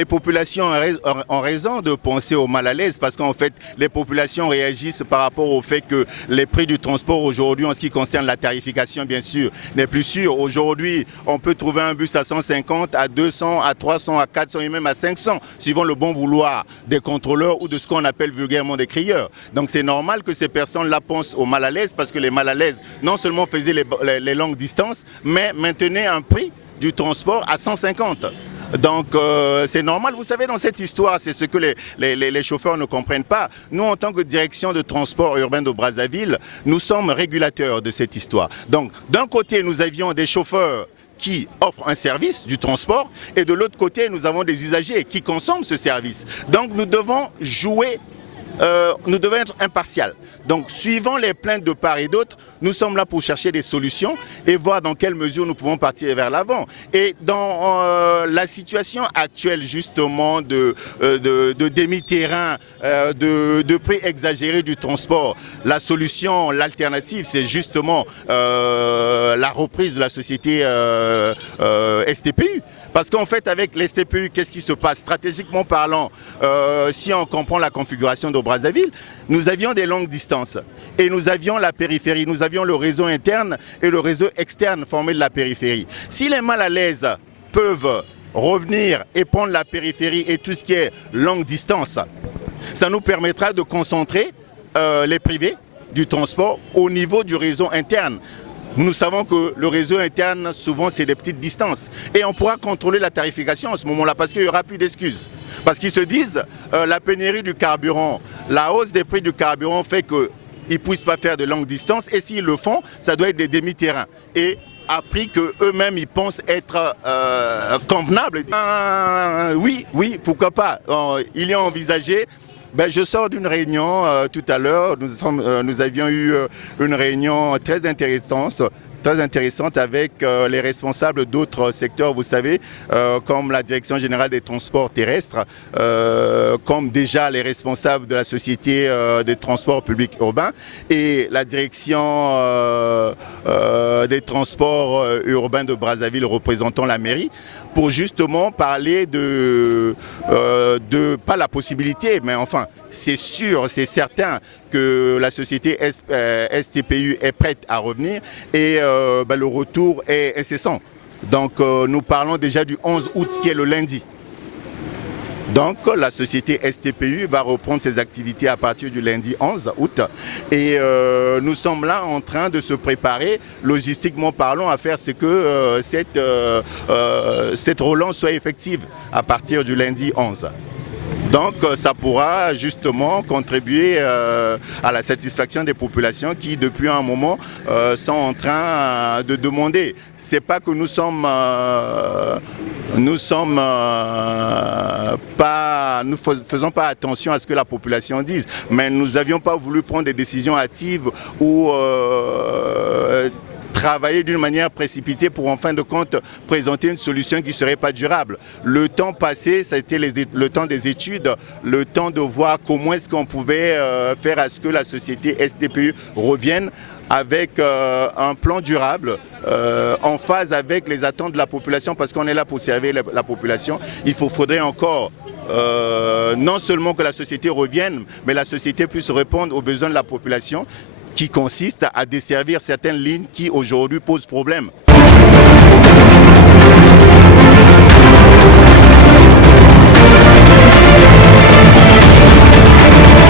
les populations ont raison de penser au mal à l'aise parce qu'en fait, les populations réagissent par rapport au fait que les prix du transport aujourd'hui, en ce qui concerne la tarification, bien sûr, n'est plus sûr. Aujourd'hui, on peut trouver un bus à 150, à 200, à 300, à 400 et même à 500, suivant le bon vouloir des contrôleurs ou de ce qu'on appelle vulgairement des crieurs. Donc c'est normal que ces personnes-là pensent au mal à l'aise parce que les mal à l'aise non seulement faisaient les longues distances, mais maintenaient un prix du transport à 150. Donc c'est normal, vous savez, dans cette histoire, c'est ce que les chauffeurs ne comprennent pas. Nous, en tant que direction de transport urbain de Brazzaville, nous sommes régulateurs de cette histoire. Donc d'un côté, nous avions des chauffeurs qui offrent un service du transport et de l'autre côté, nous avons des usagers qui consomment ce service. Donc nous devons jouer, nous devons être impartials. Donc suivant les plaintes de part et d'autre, nous sommes là pour chercher des solutions et voir dans quelle mesure nous pouvons partir vers l'avant. Et dans la situation actuelle justement de demi-terrain, de prix exagérés du transport, la solution, l'alternative, c'est justement la reprise de la société STPU. Parce qu'en fait, avec l'STPU, qu'est-ce qui se passe? Stratégiquement parlant, si on comprend la configuration de Brazzaville, nous avions des longues distances et nous avions la périphérie, nous avions le réseau interne et le réseau externe formé de la périphérie. Si les mal à l'aise peuvent revenir et prendre la périphérie et tout ce qui est longue distance, ça nous permettra de concentrer les privés du transport au niveau du réseau interne. Nous savons que le réseau interne, souvent, c'est des petites distances. Et on pourra contrôler la tarification à ce moment-là parce qu'il n'y aura plus d'excuses. Parce qu'ils se disent, la pénurie du carburant, la hausse des prix du carburant fait qu'ils ne puissent pas faire de longues distances. Et s'ils le font, ça doit être des demi-terrains. Et à prix qu'eux-mêmes, ils pensent être convenables. Oui, pourquoi pas. Il est envisagé. Je sors d'une réunion tout à l'heure, nous avions eu une réunion très intéressante avec les responsables d'autres secteurs, vous savez, comme la Direction générale des transports terrestres, comme déjà les responsables de la Société des transports publics urbains et la Direction des transports urbains de Brazzaville représentant la mairie, pour justement parler de pas la possibilité, mais enfin, c'est sûr, c'est certain que la société STPU est prête à revenir et le retour est incessant. Donc nous parlons déjà du 11 août qui est le lundi. Donc la société STPU va reprendre ses activités à partir du lundi 11 août et nous sommes là en train de se préparer logistiquement parlant à faire ce que cette relance soit effective à partir du lundi 11. Donc ça pourra justement contribuer à la satisfaction des populations qui depuis un moment sont en train de demander. C'est pas que nous faisons pas attention à ce que la population dise, mais nous n'avions pas voulu prendre des décisions hâtives ou travailler d'une manière précipitée pour en fin de compte présenter une solution qui ne serait pas durable. Le temps passé, ça a été le temps des études, le temps de voir comment est-ce qu'on pouvait faire à ce que la société STPU revienne avec un plan durable en phase avec les attentes de la population parce qu'on est là pour servir la population. Il faudrait encore non seulement que la société revienne, mais la société puisse répondre aux besoins de la population qui consiste à desservir certaines lignes qui aujourd'hui posent problème.